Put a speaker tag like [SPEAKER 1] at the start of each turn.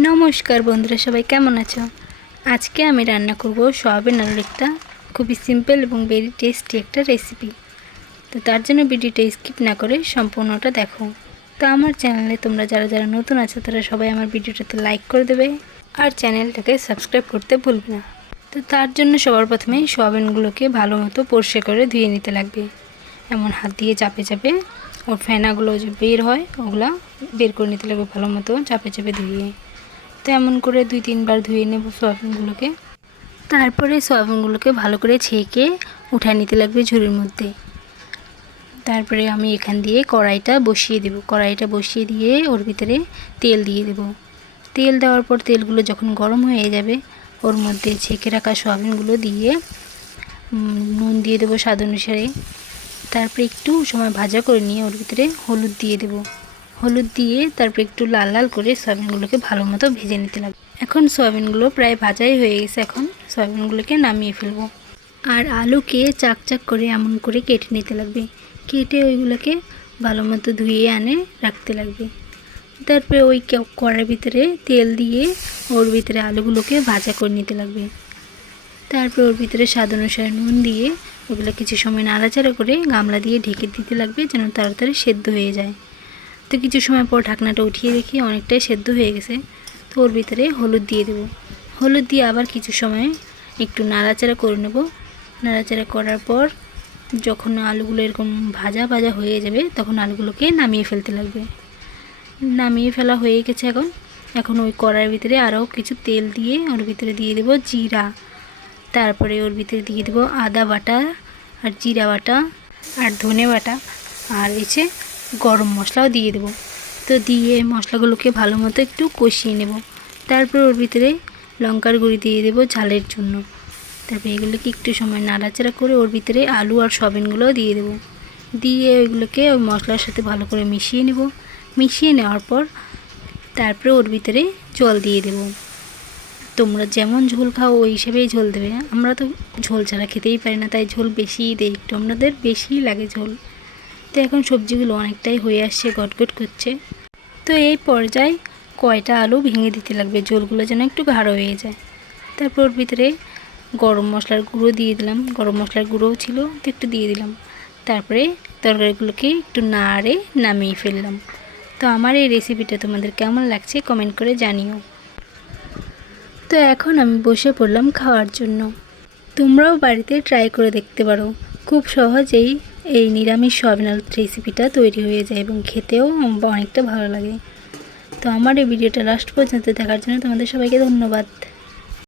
[SPEAKER 1] নমস্কার বন্ধুরা, সবাই কেমন আছো? আজকে আমি রান্না করব সয়াবিন আলুর একটা খুবই সিম্পল এবং ভেরি টেস্টি একটা রেসিপি তো তার জন্য ভিডিওটা স্কিপ না করে সম্পূর্ণটা দেখো। তো আমার চ্যানেলে তোমরা যারা যারা নতুন আছো, তারা সবাই আমার ভিডিওটাতে লাইক করে দেবে আর চ্যানেলটাকে সাবস্ক্রাইব করতে ভুলবে না। তো তার জন্য সবার প্রথমে সয়াবিনগুলোকে ভালো মতো পরিষ্কার করে ধুয়ে নিতে লাগবে। এমন হাত দিয়ে চাপে চাপে ওর ফেনাগুলো যে বের হয়, ওগুলা বের করে নিতে লাগবে ভালো মতো চাপে চাপে ধুয়ে। তো এমন করে দুই তিনবার ধুয়ে নেব সয়াবিনগুলোকে। তারপরে সয়াবিনগুলোকে ভালো করে ছেঁকে উঠায় নিতে লাগবে ঝুড়ির মধ্যে। তারপরে আমি এখান দিয়ে কড়াইটা বসিয়ে দেব। কড়াইটা বসিয়ে দিয়ে ওর ভিতরে তেল দিয়ে দেব। তেল দেওয়ার পর তেলগুলো যখন গরম হয়ে যাবে, ওর মধ্যে ছেঁকে রাখা সয়াবিনগুলো দিয়ে নুন দিয়ে দেবো স্বাদ অনুসারে। তারপরে একটু সময় ভাজা করে নিয়ে ওর ভিতরে হলুদ দিয়ে দেবো। হলুদ দিয়ে তারপর একটু লাল লাল করে সয়াবিনগুলোকে ভালো মতো ভেজে নিতে লাগবে। এখন সয়াবিনগুলো প্রায় ভাজাই হয়ে গেছে এখন। সয়াবিনগুলোকে নামিয়ে ফেলব। আর আলুকে চাক চাক করে এমন করে কেটে নিতে লাগবে। কেটে ওইগুলোকে ভালো মতো ধুয়ে আনে, রাখতে লাগবে। তারপরে ওই কড়ার ভিতরে তেল দিয়ে ওর ভিতরে আলুগুলোকে ভাজা করে নিতে লাগবে। তারপর ওর ভিতরে স্বাদ অনুসারে নুন দিয়ে ওগুলো কিছু সময় নাড়াচাড়া করে গামলা দিয়ে ঢেকে দিতে লাগবে যেন তাড়াতাড়ি সেদ্ধ হয়ে যায়। তো কিছু সময় পর ঢাকনাটা উঠিয়ে দেখি অনেকটাই সেদ্ধ হয়ে গেছে। তো ওর ভিতরে হলুদ দিয়ে দেবো। হলুদ দিয়ে আবার কিছু সময় একটু নাড়াচাড়া করে নেব। নাড়াচাড়া করার পর যখন আলুগুলো এরকম ভাজা ভাজা হয়ে যাবে, তখন আলুগুলোকে নামিয়ে ফেলতে লাগবে। নামিয়ে ফেলা হয়ে গেছে এখন। এখন ওই কড়ার ভিতরে আরও কিছু তেল দিয়ে ওর ভিতরে দিয়ে দেবো জিরা। তারপরে ওর ভিতরে দিয়ে দেবো আদা বাটা আর জিরা বাটা আর ধনে বাটা। আর এসে গরম মশলাও দিয়ে দেবো। তো দিয়ে মশলাগুলোকে ভালো মতো একটু কষিয়ে নেব। তারপর ওর ভিতরে লঙ্কার গুঁড়ি দিয়ে দেবো ঝালের জন্য। তারপর এগুলোকে একটু সময় নাড়াচাড়া করে ওর ভিতরে আলু আর সয়াবিনগুলোও দিয়ে দেবো। দিয়ে ওইগুলোকে ওই মশলার সাথে ভালো করে মিশিয়ে নেব। মিশিয়ে নেওয়ার পর তারপরে ওর ভিতরে জল দিয়ে দেবো। তোমরা যেমন ঝোল খাও ওই হিসেবেই ঝোল দেবে। আমরা তো ঝোল ছাড়া খেতেই পারি না, তাই ঝোল বেশিই দেই। একটু আমাদের বেশিই লাগে ঝোল। তো এখন সবজিগুলো অনেকটাই হয়ে আসছে, গটগট করছে। তো এই পর্যায়ে কয়টা আলু ভেঙে দিতে লাগবে, ঝোলগুলো যেন একটু গাঢ় হয়ে যায়। তারপর ভিতরে গরম মশলার গুঁড়ো দিয়ে দিলাম। গরম মশলার গুঁড়োও ছিল, তো একটু দিয়ে দিলাম। তারপরে তরকারিগুলোকে একটু নাড়ে নামিয়ে ফেললাম। তো আমার এই রেসিপিটা তোমাদের কেমন লাগছে কমেন্ট করে জানিও। তো এখন আমি বসে পড়লাম খাওয়ার জন্য। তোমরাও বাড়িতে ট্রাই করে দেখতে পারো। খুব সহজেই এই নিরামিষ সয়াবিন আলুর রেসিপিটা তৈরি হয়ে যায় এবং খেতেও অনেকটা ভালো লাগে। তো আমার এই ভিডিওটা লাস্ট পর্যন্ত দেখার জন্য তোমাদের সবাইকে ধন্যবাদ।